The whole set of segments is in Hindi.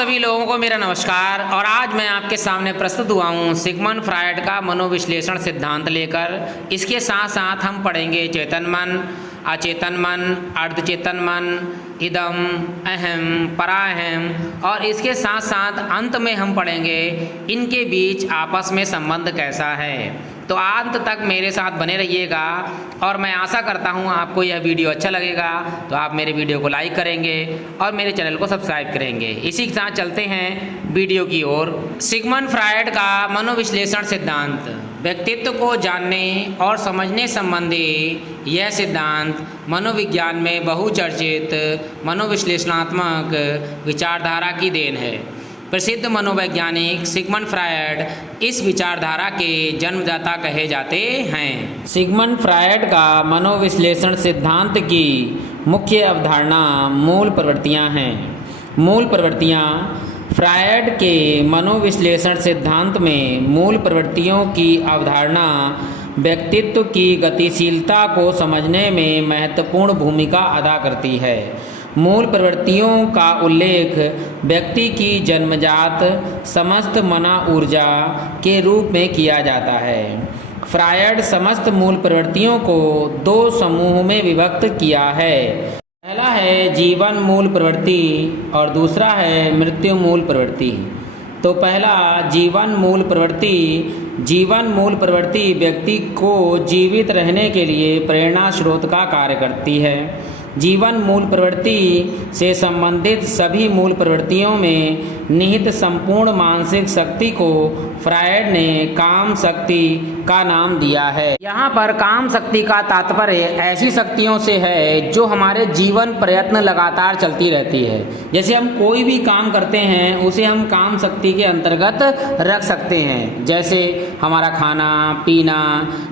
सभी लोगों को मेरा नमस्कार। और आज मैं आपके सामने प्रस्तुत हुआ हूँ सिगमंड फ्रायड का मनोविश्लेषण सिद्धांत लेकर। इसके साथ साथ हम पढ़ेंगे चेतन मन, अचेतन मन, अर्धचेतन मन, इदम, अहम, पराअहम, और इसके साथ साथ अंत में हम पढ़ेंगे इनके बीच आपस में संबंध कैसा है। तो अंत तक मेरे साथ बने रहिएगा और मैं आशा करता हूँ आपको यह वीडियो अच्छा लगेगा। तो आप मेरे वीडियो को लाइक करेंगे और मेरे चैनल को सब्सक्राइब करेंगे। इसी के साथ चलते हैं वीडियो की ओर। सिगमंड फ्रायड का मनोविश्लेषण सिद्धांत। व्यक्तित्व को जानने और समझने संबंधी यह सिद्धांत मनोविज्ञान में बहुचर्चित मनोविश्लेषणात्मक विचारधारा की देन है। प्रसिद्ध मनोवैज्ञानिक सिगमंड फ्रायड इस विचारधारा के जन्मदाता कहे जाते हैं। सिगमंड फ्रायड का मनोविश्लेषण सिद्धांत की मुख्य अवधारणा मूल प्रवृत्तियां हैं। मूल प्रवृत्तियां फ्रायड के मनोविश्लेषण सिद्धांत में मूल प्रवृत्तियों की अवधारणा व्यक्तित्व की गतिशीलता को समझने में महत्वपूर्ण भूमिका अदा करती है। मूल प्रवृत्तियों का उल्लेख व्यक्ति की जन्मजात समस्त मना ऊर्जा के रूप में किया जाता है। फ्रायड समस्त मूल प्रवृत्तियों को दो समूह में विभक्त किया है। पहला है जीवन मूल प्रवृत्ति और दूसरा है मृत्यु मूल प्रवृत्ति। तो पहला जीवन मूल प्रवृत्ति। जीवन मूल प्रवृत्ति व्यक्ति को जीवित रहने के लिए प्रेरणा स्रोत का कार्य करती है। जीवन मूल प्रवृत्ति से संबंधित सभी मूल प्रवृत्तियों में निहित संपूर्ण मानसिक शक्ति को फ्रायड ने काम शक्ति का नाम दिया है। यहाँ पर काम शक्ति का तात्पर्य ऐसी शक्तियों से है जो हमारे जीवन प्रयत्न लगातार चलती रहती है। जैसे हम कोई भी काम करते हैं उसे हम काम शक्ति के अंतर्गत रख सकते हैं। जैसे हमारा खाना पीना,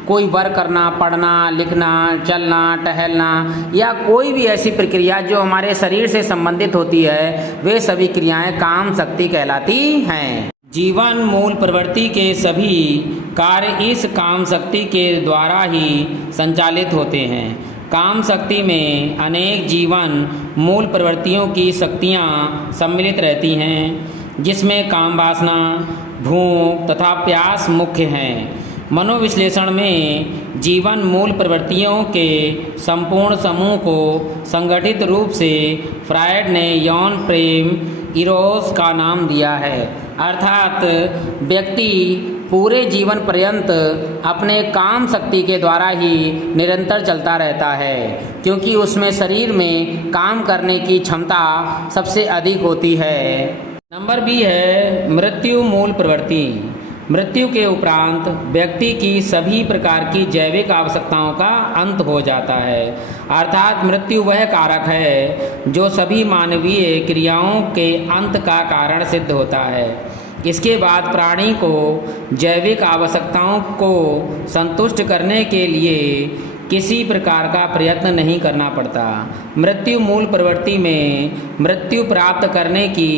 कोई वर्क करना, पढ़ना लिखना, चलना टहलना, या कोई भी ऐसी प्रक्रिया जो हमारे शरीर से संबंधित होती है, वे सभी क्रियाएं काम शक्ति कहलाती हैं। जीवन मूल प्रवृत्ति के सभी कार्य इस काम शक्ति के द्वारा ही संचालित होते हैं। काम शक्ति में अनेक जीवन मूल प्रवृत्तियों की शक्तियाँ सम्मिलित रहती हैं, जिसमें काम वासना, भूख तथा प्यास मुख्य हैं। मनोविश्लेषण में जीवन मूल प्रवृत्तियों के संपूर्ण समूह को संगठित रूप से फ्रायड ने यौन प्रेम इरोस का नाम दिया है। अर्थात व्यक्ति पूरे जीवन पर्यंत अपने काम शक्ति के द्वारा ही निरंतर चलता रहता है, क्योंकि उसमें शरीर में काम करने की क्षमता सबसे अधिक होती है। नंबर बी है मृत्यु मूल प्रवृत्ति। मृत्यु के उपरांत व्यक्ति की सभी प्रकार की जैविक आवश्यकताओं का अंत हो जाता है। अर्थात मृत्यु वह कारक है जो सभी मानवीय क्रियाओं के अंत का कारण सिद्ध होता है। इसके बाद प्राणी को जैविक आवश्यकताओं को संतुष्ट करने के लिए किसी प्रकार का प्रयत्न नहीं करना पड़ता। मृत्यु मूल प्रवृत्ति में मृत्यु प्राप्त करने की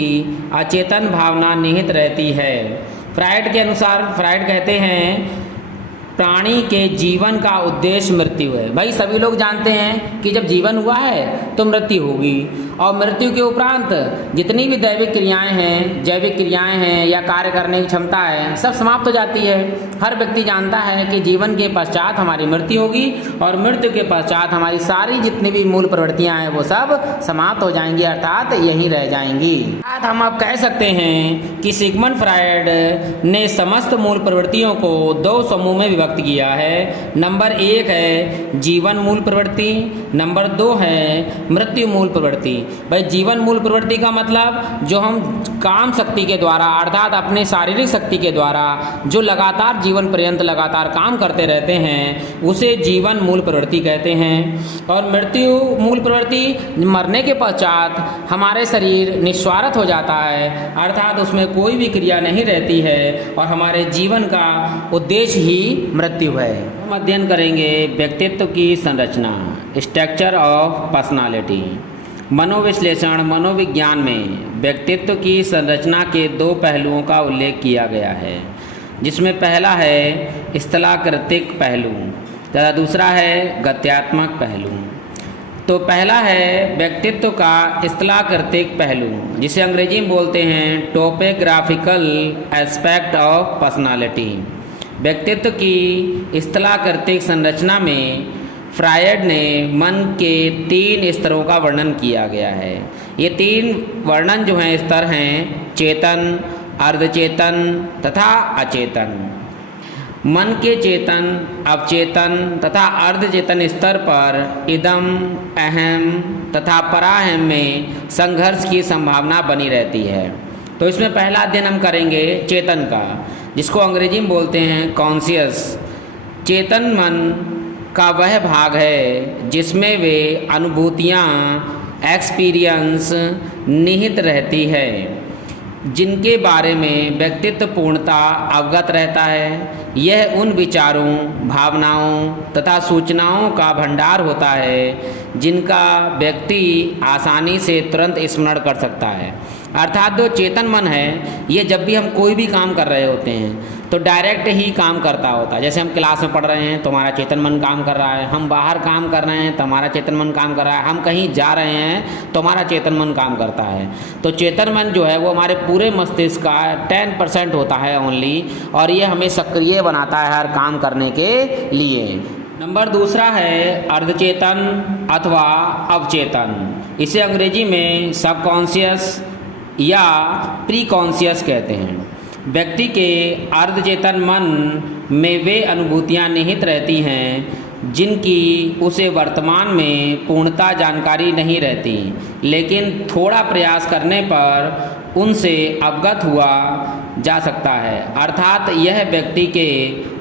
अचेतन भावना निहित रहती है। फ्रायड के अनुसार, फ्रायड कहते हैं प्राणी के जीवन का उद्देश्य मृत्यु है। भाई सभी लोग जानते हैं कि जब जीवन हुआ है तो मृत्यु होगी, और मृत्यु के उपरांत जितनी भी दैविक क्रियाएं हैं, जैविक क्रियाएं हैं या कार्य करने की क्षमता है, सब समाप्त हो जाती है। हर व्यक्ति जानता है कि जीवन के पश्चात हमारी मृत्यु होगी और मृत्यु के पश्चात हमारी सारी जितनी भी मूल प्रवृत्तियां हैं वो सब समाप्त हो जाएंगी, अर्थात यहीं रह जाएंगी। हम अब कह सकते हैं कि सिगमंड फ्रायड ने समस्त मूल प्रवृत्तियों को दो समूह में विभक्त किया है। नंबर 1 है जीवन मूल प्रवृत्ति, नंबर 2 है मृत्यु मूल प्रवृत्ति। भाई जीवन मूल प्रवृत्ति का मतलब जो हम काम शक्ति के द्वारा, अर्थात अपने शारीरिक शक्ति के द्वारा जो लगातार जीवन पर्यंत लगातार काम करते रहते हैं, उसे जीवन मूल प्रवृत्ति कहते हैं। और मृत्यु मूल प्रवृत्ति मरने के पश्चात हमारे शरीर निस्वार्थ हो जाता है, अर्थात उसमें कोई भी क्रिया नहीं रहती है और हमारे जीवन का उद्देश्य ही मृत्यु है। हम अध्ययन करेंगे व्यक्तित्व की संरचना, स्ट्रक्चर ऑफ पर्सनालिटी। मनोविश्लेषण मनोविज्ञान में व्यक्तित्व की संरचना के दो पहलुओं का उल्लेख किया गया है, जिसमें पहला है स्थलाकृतिक पहलू तथा दूसरा है गत्यात्मक पहलू। तो पहला है व्यक्तित्व का स्थलाकृतिक पहलू, जिसे अंग्रेजी में बोलते हैं टोपोग्राफिकल एस्पेक्ट ऑफ पर्सनालिटी। व्यक्तित्व की स्थलाकृतिक संरचना में फ्रायड ने मन के 3 स्तरों का वर्णन किया गया है। ये 3 वर्णन जो हैं स्तर हैं चेतन, अर्धचेतन तथा अचेतन। मन के चेतन, अवचेतन तथा अर्धचेतन स्तर पर इदम, अहम तथा पराहम में संघर्ष की संभावना बनी रहती है। तो इसमें पहला अध्ययन हम करेंगे चेतन का, जिसको अंग्रेजी में बोलते हैं कॉन्शियस। चेतन मन का वह भाग है जिसमें वे अनुभूतियाँ, एक्सपीरियंस निहित रहती है, जिनके बारे में व्यक्तित्व पूर्णता अवगत रहता है। यह उन विचारों, भावनाओं तथा सूचनाओं का भंडार होता है जिनका व्यक्ति आसानी से तुरंत स्मरण कर सकता है। अर्थात जो चेतन मन है, ये जब भी हम कोई भी काम कर रहे होते हैं तो डायरेक्ट ही काम करता होता है। जैसे हम क्लास में पढ़ रहे हैं तो हमारा चेतन मन काम कर रहा है, हम बाहर काम कर रहे हैं तो हमारा चेतन मन काम कर रहा है, हम कहीं जा रहे हैं तो हमारा चेतन मन काम करता है। तो चेतन मन जो है वो हमारे पूरे मस्तिष्क का 10% होता है ओनली, और ये हमें सक्रिय बनाता है हर काम करने के लिए। नंबर दूसरा है अर्धचेतन अथवा अवचेतन। इसे अंग्रेजी में सबकॉन्शियस या प्री कॉन्शियस कहते हैं। व्यक्ति के अर्धचेतन मन में वे अनुभूतियाँ निहित रहती हैं जिनकी उसे वर्तमान में पूर्णतः जानकारी नहीं रहती, लेकिन थोड़ा प्रयास करने पर उनसे अवगत हुआ जा सकता है। अर्थात यह व्यक्ति के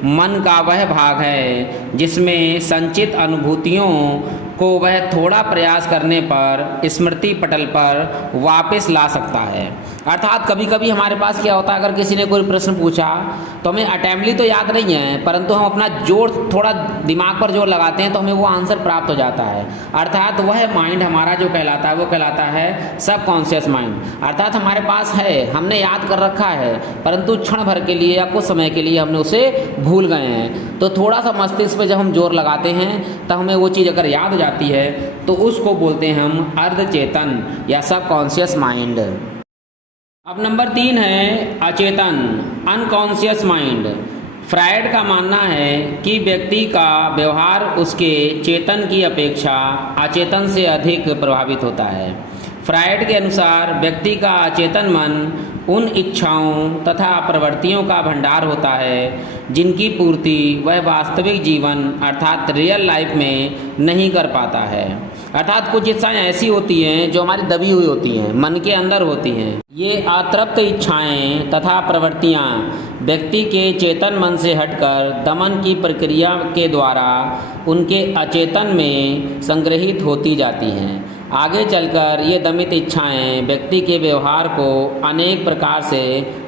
मन का वह भाग है जिसमें संचित अनुभूतियों को वह थोड़ा प्रयास करने पर स्मृति पटल पर वापस ला सकता है। अर्थात कभी कभी हमारे पास क्या होता है, अगर किसी ने कोई प्रश्न पूछा तो हमें अटेम्पटली तो याद नहीं है, परंतु हम अपना जोर, थोड़ा दिमाग पर जोर लगाते हैं तो हमें वो आंसर प्राप्त हो जाता है। अर्थात वह माइंड हमारा जो कहलाता है वो कहलाता है सबकॉन्शियस माइंड। अर्थात हमारे पास है, हमने याद कर रखा है, परंतु क्षण भर के लिए या कुछ समय के लिए हमने उसे भूल गए हैं। तो थोड़ा सा मस्तिष्क पे जब हम जोर लगाते हैं तो हमें वो चीज़ अगर याद हो जाती है तो उसको बोलते हैं हम अर्धचेतन या सबकॉन्शियस माइंड। अब नंबर 3 है अचेतन, अनकॉन्शियस माइंड। फ्रायड का मानना है कि व्यक्ति का व्यवहार उसके चेतन की अपेक्षा अचेतन से अधिक प्रभावित होता है। फ्रायड के अनुसार व्यक्ति का अचेतन मन उन इच्छाओं तथा प्रवृत्तियों का भंडार होता है जिनकी पूर्ति वह वास्तविक जीवन अर्थात रियल लाइफ में नहीं कर पाता है। अर्थात कुछ इच्छाएं ऐसी होती हैं जो हमारी दबी हुई होती हैं, मन के अंदर होती हैं। ये अतृप्त इच्छाएं तथा प्रवृत्तियां व्यक्ति के चेतन मन से हटकर दमन की प्रक्रिया के द्वारा उनके अचेतन में संग्रहित होती जाती हैं। आगे चलकर ये दमित इच्छाएं व्यक्ति के व्यवहार को अनेक प्रकार से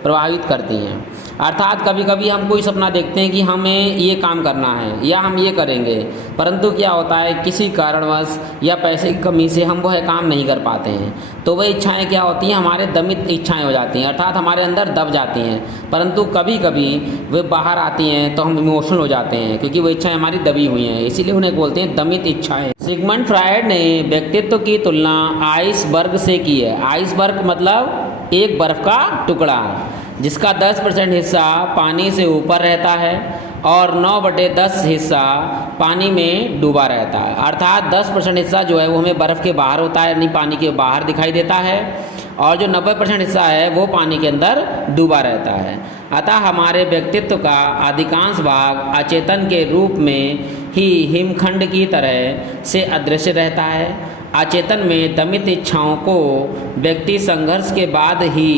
प्रभावित करती हैं। अर्थात कभी कभी हम कोई सपना देखते हैं कि हमें ये काम करना है या हम ये करेंगे, परंतु क्या होता है किसी कारणवश या पैसे की कमी से हम वह काम नहीं कर पाते हैं। तो वह इच्छाएं क्या होती हैं, हमारे दमित इच्छाएं हो जाती हैं, अर्थात हमारे अंदर दब जाती हैं। परंतु कभी कभी वे बाहर आती हैं तो हम इमोशनल हो जाते हैं, क्योंकि वो इच्छाएं हमारी दबी हुई हैं, इसीलिए उन्हें बोलते हैं दमित इच्छाएं। सिगमंड फ्रायड ने व्यक्तित्व की तुलना आइसबर्ग से की है। आइसबर्ग मतलब एक बर्फ का टुकड़ा जिसका 10% हिस्सा पानी से ऊपर रहता है और 9/10 हिस्सा पानी में डूबा रहता है। अर्थात 10% हिस्सा जो है वो हमें बर्फ़ के बाहर होता है, यानी पानी के बाहर दिखाई देता है, और जो 90% हिस्सा है वो पानी के अंदर डूबा रहता है। अतः हमारे व्यक्तित्व का अधिकांश भाग अचेतन के रूप में ही हिमखंड की तरह से अदृश्य रहता है। अचेतन में दमित इच्छाओं को व्यक्ति संघर्ष के बाद ही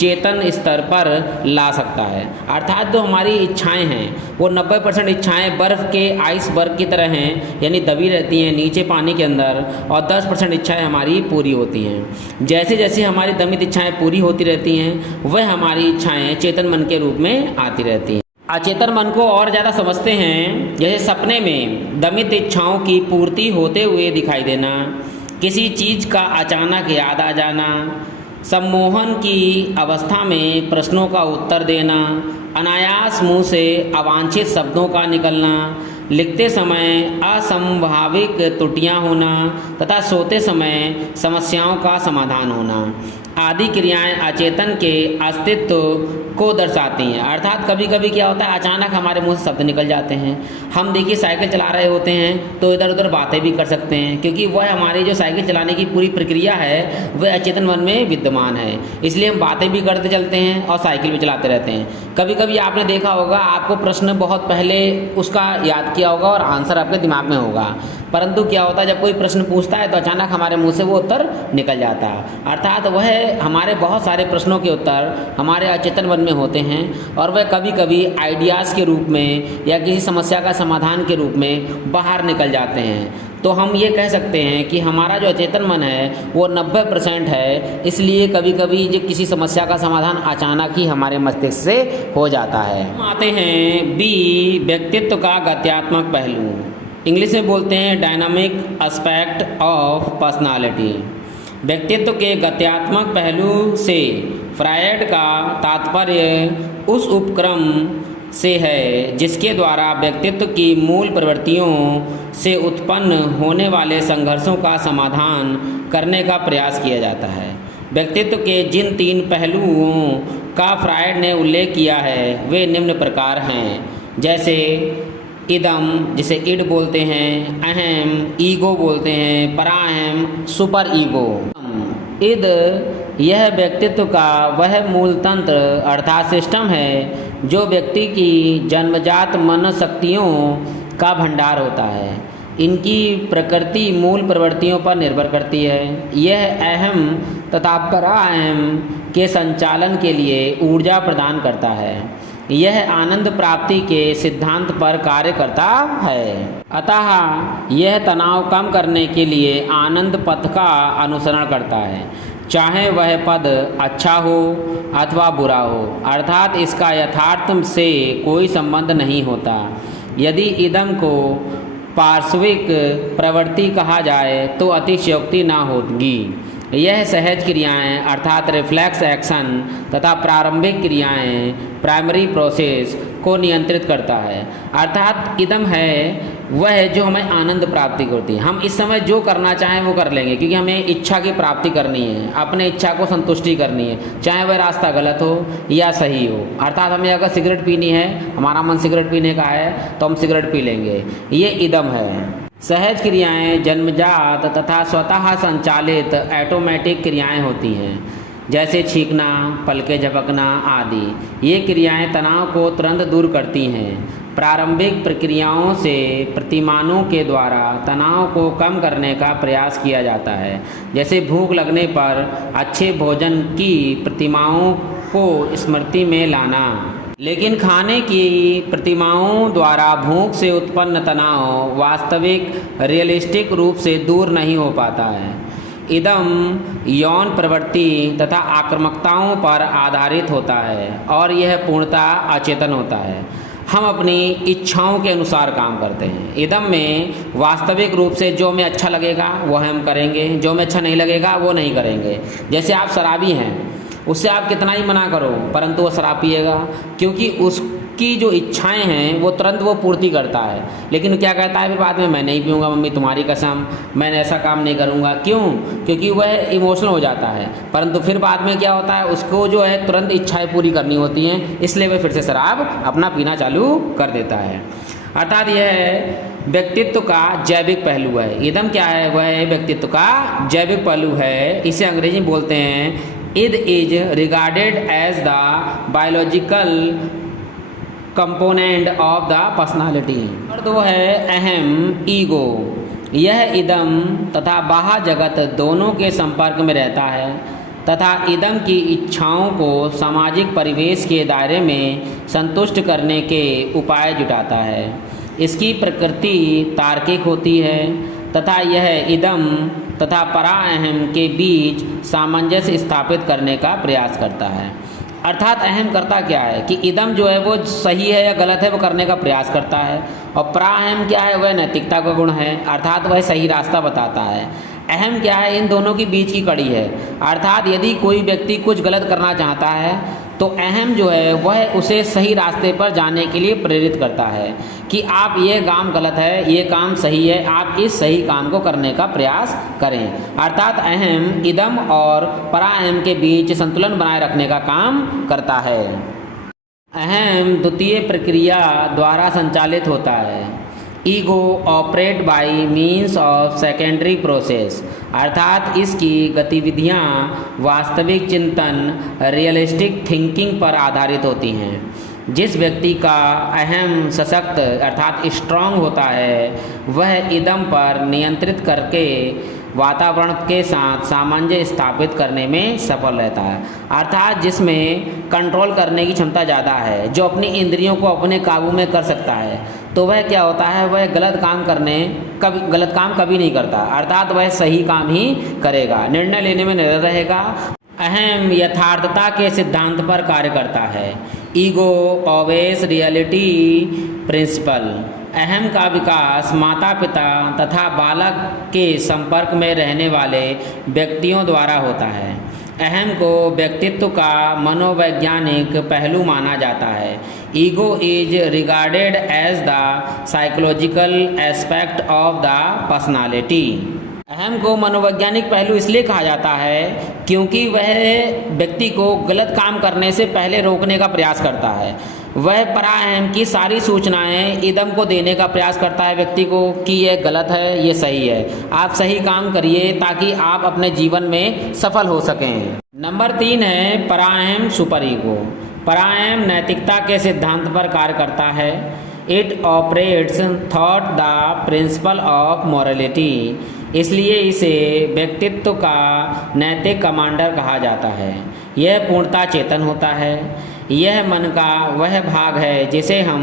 चेतन स्तर पर ला सकता है। अर्थात जो हमारी इच्छाएं हैं वो 90% इच्छाएं बर्फ़ के आइसबर्ग की तरह हैं, यानी दबी रहती हैं नीचे पानी के अंदर, और 10% इच्छाएं हमारी पूरी होती हैं। जैसे जैसे हमारी दमित इच्छाएं पूरी होती रहती हैं वह हमारी इच्छाएं चेतन मन के रूप में आती रहती हैं। अचेतन मन को और ज़्यादा समझते हैं, जैसे सपने में दमित इच्छाओं की पूर्ति होते हुए दिखाई देना, किसी चीज़ का अचानक याद आ जाना, सम्मोहन की अवस्था में प्रश्नों का उत्तर देना, अनायास मुंह से अवांछित शब्दों का निकलना, लिखते समय असंभाविक त्रुटियां होना तथा सोते समय समस्याओं का समाधान होना आदि क्रियाएं अचेतन के अस्तित्व को दर्शाती हैं। अर्थात कभी कभी क्या होता है, अचानक हमारे मुंह से शब्द निकल जाते हैं। हम देखिए साइकिल चला रहे होते हैं तो इधर उधर बातें भी कर सकते हैं, क्योंकि वह हमारी जो साइकिल चलाने की पूरी प्रक्रिया है वह अचेतन मन में विद्यमान है। इसलिए हम बातें भी करते चलते हैं और साइकिल भी चलाते रहते हैं। कभी कभी आपने देखा होगा, आपको प्रश्न बहुत पहले उसका याद किया होगा और आंसर आपके दिमाग में होगा, परंतु क्या होता है जब कोई प्रश्न पूछता है तो अचानक हमारे मुंह से वो उत्तर निकल जाता है। अर्थात वह हमारे बहुत सारे प्रश्नों के उत्तर हमारे अचेतन मन में होते हैं और वह कभी कभी आइडियाज़ के रूप में या किसी समस्या का समाधान के रूप में बाहर निकल जाते हैं। तो हम ये कह सकते हैं कि हमारा जो अचेतन मन है वो 90% है। इसलिए कभी कभी जो किसी समस्या का समाधान अचानक ही हमारे मस्तिष्क से हो जाता है। हम आते हैं बी, व्यक्तित्व का गत्यात्मक पहलू। इंग्लिश में बोलते हैं डायनामिक एस्पेक्ट ऑफ पर्सनालिटी। व्यक्तित्व के गत्यात्मक पहलू से फ्रायड का तात्पर्य उस उपक्रम से है जिसके द्वारा व्यक्तित्व की मूल प्रवृत्तियों से उत्पन्न होने वाले संघर्षों का समाधान करने का प्रयास किया जाता है। व्यक्तित्व के जिन 3 पहलुओं का फ्रायड ने उल्लेख किया है वे निम्न प्रकार हैं, जैसे इदम, जिसे इड बोलते हैं, अहम, ईगो बोलते हैं, पराअहम, सुपर ईगो। इद यह व्यक्तित्व का वह मूल तंत्र अर्थात सिस्टम है जो व्यक्ति की जन्मजात मनोशक्तियों का भंडार होता है। इनकी प्रकृति मूल प्रवृत्तियों पर निर्भर करती है। यह अहम तथा पराअहम के संचालन के लिए ऊर्जा प्रदान करता है। यह आनंद प्राप्ति के सिद्धांत पर कार्य करता है। अतः यह तनाव कम करने के लिए आनंद पथ का अनुसरण करता है, चाहे वह पद अच्छा हो अथवा बुरा हो। अर्थात इसका यथार्थ से कोई संबंध नहीं होता। यदि इदम को पार्श्विक प्रवृत्ति कहा जाए तो अतिशयोक्ति न होगी। यह सहज क्रियाएं अर्थात रिफ्लेक्स एक्शन तथा प्रारंभिक क्रियाएं प्राइमरी प्रोसेस को नियंत्रित करता है। अर्थात इदम है वह जो हमें आनंद प्राप्ति करती है। हम इस समय जो करना चाहें वो कर लेंगे, क्योंकि हमें इच्छा की प्राप्ति करनी है, अपने इच्छा को संतुष्टि करनी है, चाहे वह रास्ता गलत हो या सही हो। अर्थात हमें अगर सिगरेट पीनी है, हमारा मन सिगरेट पीने का है तो हम सिगरेट पी लेंगे, ये इदम है। सहज क्रियाएं जन्मजात तथा स्वतः संचालित ऑटोमेटिक क्रियाएं होती हैं, जैसे छींकना, पलकें झपकना आदि। ये क्रियाएं तनाव को तुरंत दूर करती हैं। प्रारंभिक प्रक्रियाओं से प्रतिमानों के द्वारा तनाव को कम करने का प्रयास किया जाता है, जैसे भूख लगने पर अच्छे भोजन की प्रतिमाओं को स्मृति में लाना। लेकिन खाने की प्रतिमाओं द्वारा भूख से उत्पन्न तनाव वास्तविक रियलिस्टिक रूप से दूर नहीं हो पाता है। इदम यौन प्रवृत्ति तथा आक्रामकताओं पर आधारित होता है और यह पूर्णतः अचेतन होता है। हम अपनी इच्छाओं के अनुसार काम करते हैं। इदम में वास्तविक रूप से जो हमें अच्छा लगेगा वो हम करेंगे, जो हमें अच्छा नहीं लगेगा वो नहीं करेंगे। जैसे आप शराबी हैं, उससे आप कितना ही मना करो परंतु वो शराब पिएगा, क्योंकि उसकी जो इच्छाएं हैं वो तुरंत वो पूर्ति करता है। लेकिन क्या कहता है फिर बाद में, मैं नहीं पीऊँगा मम्मी तुम्हारी कसम, मैंने ऐसा काम नहीं करूँगा। क्यों? क्योंकि वह इमोशनल हो जाता है। परंतु फिर बाद में क्या होता है, उसको जो है तुरंत इच्छाएं पूरी करनी होती हैं, इसलिए वह फिर से शराब अपना पीना चालू कर देता है। अर्थात यह व्यक्तित्व का जैविक पहलू है। इदम क्या है, वह व्यक्तित्व का जैविक पहलू है। इसे अंग्रेजी में बोलते हैं Id is regarded as the biological component of the personality। और दो है अहम, ईगो। यह इदम तथा बाह्य जगत दोनों के संपर्क में रहता है तथा इदम की इच्छाओं को सामाजिक परिवेश के दायरे में संतुष्ट करने के उपाय जुटाता है। इसकी प्रकृति तार्किक होती है तथा यह इदम तथा पराअहम के बीच सामंजस्य स्थापित करने का प्रयास करता है। अर्थात अहम करता क्या है कि इदम जो है वो सही है या गलत है वो करने का प्रयास करता है, और पराअहम क्या है, वह नैतिकता का गुण है, अर्थात वह सही रास्ता बताता है। अहम क्या है, इन दोनों के बीच की कड़ी है। अर्थात यदि कोई व्यक्ति कुछ गलत करना चाहता है तो अहम जो है वह उसे सही रास्ते पर जाने के लिए प्रेरित करता है कि आप ये काम गलत है, ये काम सही है, आप इस सही काम को करने का प्रयास करें। अर्थात अहम इदम और पराअहम के बीच संतुलन बनाए रखने का काम करता है। अहम द्वितीय प्रक्रिया द्वारा संचालित होता है। Ego operate bye means of secondary process, अर्थात इसकी गतिविधियाँ वास्तविक चिंतन रियलिस्टिक थिंकिंग पर आधारित होती हैं। जिस व्यक्ति का अहम सशक्त अर्थात स्ट्रांग होता है वह इदम पर नियंत्रित करके वातावरण के साथ सामंजस्य स्थापित करने में सफल रहता है। अर्थात जिसमें कंट्रोल करने की क्षमता ज़्यादा है, जो अपनी इंद्रियों को अपने काबू में कर सकता है, तो वह क्या होता है, वह गलत काम कभी नहीं करता, अर्थात वह सही काम ही करेगा, निर्णय लेने में निडर रहेगा। अहम यथार्थता के सिद्धांत पर कार्य करता है। ईगो ऑवेस रियलिटी प्रिंसिपल, अहम का विकास माता पिता तथा बालक के संपर्क में रहने वाले व्यक्तियों द्वारा होता है। अहम को व्यक्तित्व का मनोवैज्ञानिक पहलू माना जाता है। Ego is regarded as the psychological aspect of the personality. अहम को मनोवैज्ञानिक पहलू इसलिए कहा जाता है क्योंकि वह व्यक्ति को गलत काम करने से पहले रोकने का प्रयास करता है। वह पराअहम की सारी सूचनाएं इदम को देने का प्रयास करता है व्यक्ति को कि यह गलत है, ये सही है, आप सही काम करिए ताकि आप अपने जीवन में सफल हो सकें। नंबर 3 है पराअहम सुपर ईगो। पराअहम नैतिकता के सिद्धांत पर कार्य करता है। It operates thought the principle of morality, इसलिए इसे व्यक्तित्व का नैतिक कमांडर कहा जाता है। यह पूर्णतः चेतन होता है। यह मन का वह भाग है जिसे हम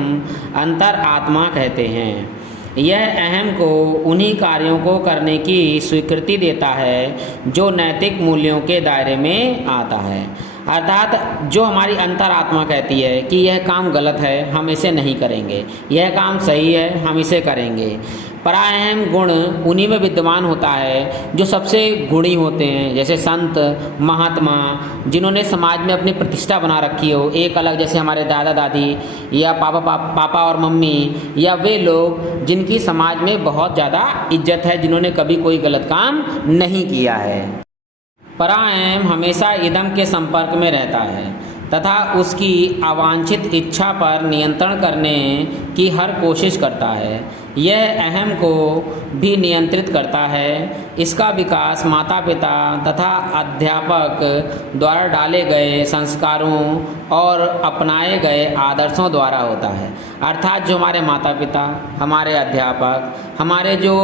अंतर आत्मा कहते हैं। यह अहम को उन्हीं कार्यों को करने की स्वीकृति देता है जो नैतिक मूल्यों के दायरे में आता है। अर्थात जो हमारी अंतरात्मा कहती है कि यह काम गलत है, हम इसे नहीं करेंगे, यह काम सही है, हम इसे करेंगे। पराअहम गुण उन्हीं में विद्यमान होता है जो सबसे गुणी होते हैं, जैसे संत महात्मा जिन्होंने समाज में अपनी प्रतिष्ठा बना रखी हो, एक अलग, जैसे हमारे दादा दादी या पापा और मम्मी, या वे लोग जिनकी समाज में बहुत ज़्यादा इज्जत है, जिन्होंने कभी कोई गलत काम नहीं किया है। पराअहम हमेशा इदम के संपर्क में रहता है तथा उसकी अवांछित इच्छा पर नियंत्रण करने की हर कोशिश करता है। यह अहम को भी नियंत्रित करता है। इसका विकास माता पिता तथा अध्यापक द्वारा डाले गए संस्कारों और अपनाए गए आदर्शों द्वारा होता है। अर्थात जो हमारे माता पिता, हमारे अध्यापक, हमारे जो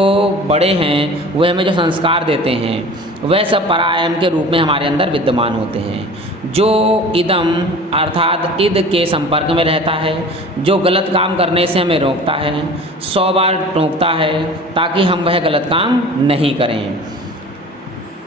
बड़े हैं, वे हमें जो संस्कार देते हैं, वह सब पराअहम के रूप में हमारे अंदर विद्यमान होते हैं। जो इदम अर्थात इद के संपर्क में रहता है, जो गलत काम करने से हमें रोकता है, 100 बार टोकता है ताकि हम वह गलत काम नहीं करें।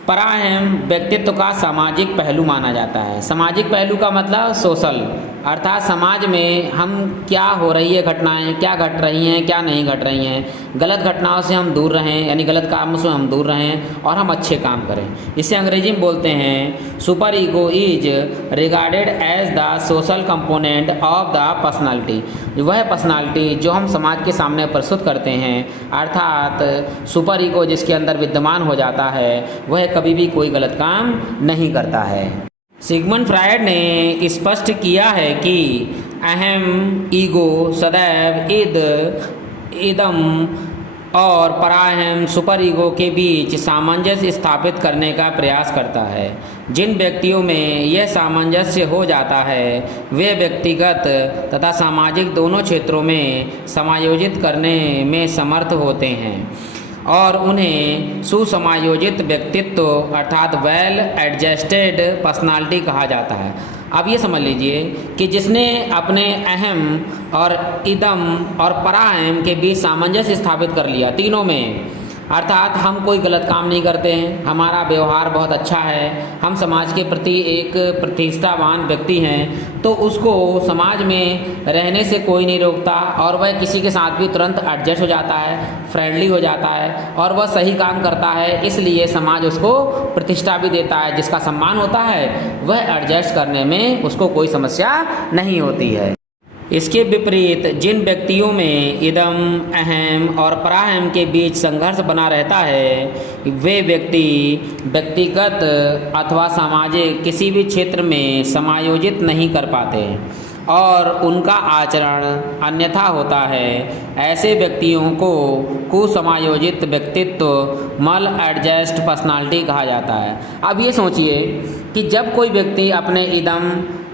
पराअहम व्यक्तित्व का सामाजिक पहलू माना जाता है। सामाजिक पहलू का मतलब सोशल, अर्थात समाज में हम क्या हो रही है घटनाएं, क्या घट रही हैं, क्या नहीं घट रही हैं, गलत घटनाओं से हम दूर रहें, यानी गलत कामों से हम दूर रहें और हम अच्छे काम करें। इसे अंग्रेजी में बोलते हैं super ego is regarded as the social component of the personality. वह पर्सनालिटी जो हम समाज के सामने प्रस्तुत करते हैं, अर्थात सुपर ईगो जिसके अंदर विद्यमान हो जाता है, वह कभी भी कोई गलत काम नहीं करता है। सिगमंड फ्रायड ने स्पष्ट किया है कि अहम ईगो सदैव इदम और पराअहम सुपर ईगो के बीच सामंजस्य स्थापित करने का प्रयास करता है। जिन व्यक्तियों में यह सामंजस्य हो जाता है वे व्यक्तिगत तथा सामाजिक दोनों क्षेत्रों में समायोजित करने में समर्थ होते हैं और उन्हें सुसमायोजित व्यक्तित्व अर्थात वेल एडजस्टेड पर्सनालिटी कहा जाता है। अब ये समझ लीजिए कि जिसने अपने अहम और इदम और पराअहम के बीच सामंजस्य स्थापित कर लिया तीनों में, अर्थात हम कोई गलत काम नहीं करते हैं, हमारा व्यवहार बहुत अच्छा है, हम समाज के प्रति एक प्रतिष्ठावान व्यक्ति हैं, तो उसको समाज में रहने से कोई नहीं रोकता और वह किसी के साथ भी तुरंत एडजस्ट हो जाता है, फ्रेंडली हो जाता है और वह सही काम करता है, इसलिए समाज उसको प्रतिष्ठा भी देता है। जिसका सम्मान होता है वह एडजस्ट करने में उसको कोई समस्या नहीं होती है। इसके विपरीत जिन व्यक्तियों में इदम, अहम और पराहम के बीच संघर्ष बना रहता है, वे व्यक्ति व्यक्तिगत अथवा सामाजिक किसी भी क्षेत्र में समायोजित नहीं कर पाते और उनका आचरण अन्यथा होता है। ऐसे व्यक्तियों को कुसमायोजित व्यक्तित्व मल एडजस्ट पर्सनालिटी कहा जाता है। अब ये सोचिए कि जब कोई व्यक्ति अपने इदम,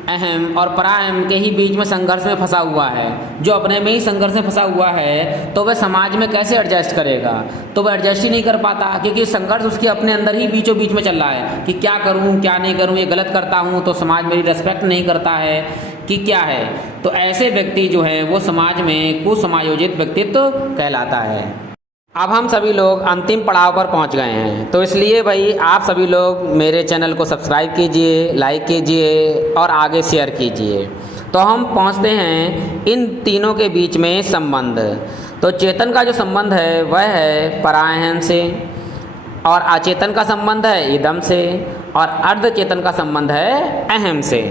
अहम और पराहम के ही बीच में संघर्ष में फंसा हुआ है, जो अपने में ही संघर्ष में फंसा हुआ है, तो वह समाज में कैसे एडजस्ट करेगा? तो वह एडजस्ट ही नहीं कर पाता, क्योंकि संघर्ष उसके अपने अंदर ही बीचों बीच में चल रहा है कि क्या करूं, क्या नहीं करूं, ये गलत करता हूं तो समाज मेरी रिस्पेक्ट नहीं करता है कि क्या है। तो ऐसे व्यक्ति जो है वो समाज में कुसमायोजित व्यक्तित्व कहलाता है। अब हम सभी लोग अंतिम पड़ाव पर पहुंच गए हैं, तो इसलिए भाई आप सभी लोग मेरे चैनल को सब्सक्राइब कीजिए, लाइक कीजिए और आगे शेयर कीजिए। तो हम पहुंचते हैं इन तीनों के बीच में संबंध। तो चेतन का जो संबंध है वह है परायण से, और अचेतन का संबंध है इदम से, और अर्ध चेतन का संबंध है अहम से।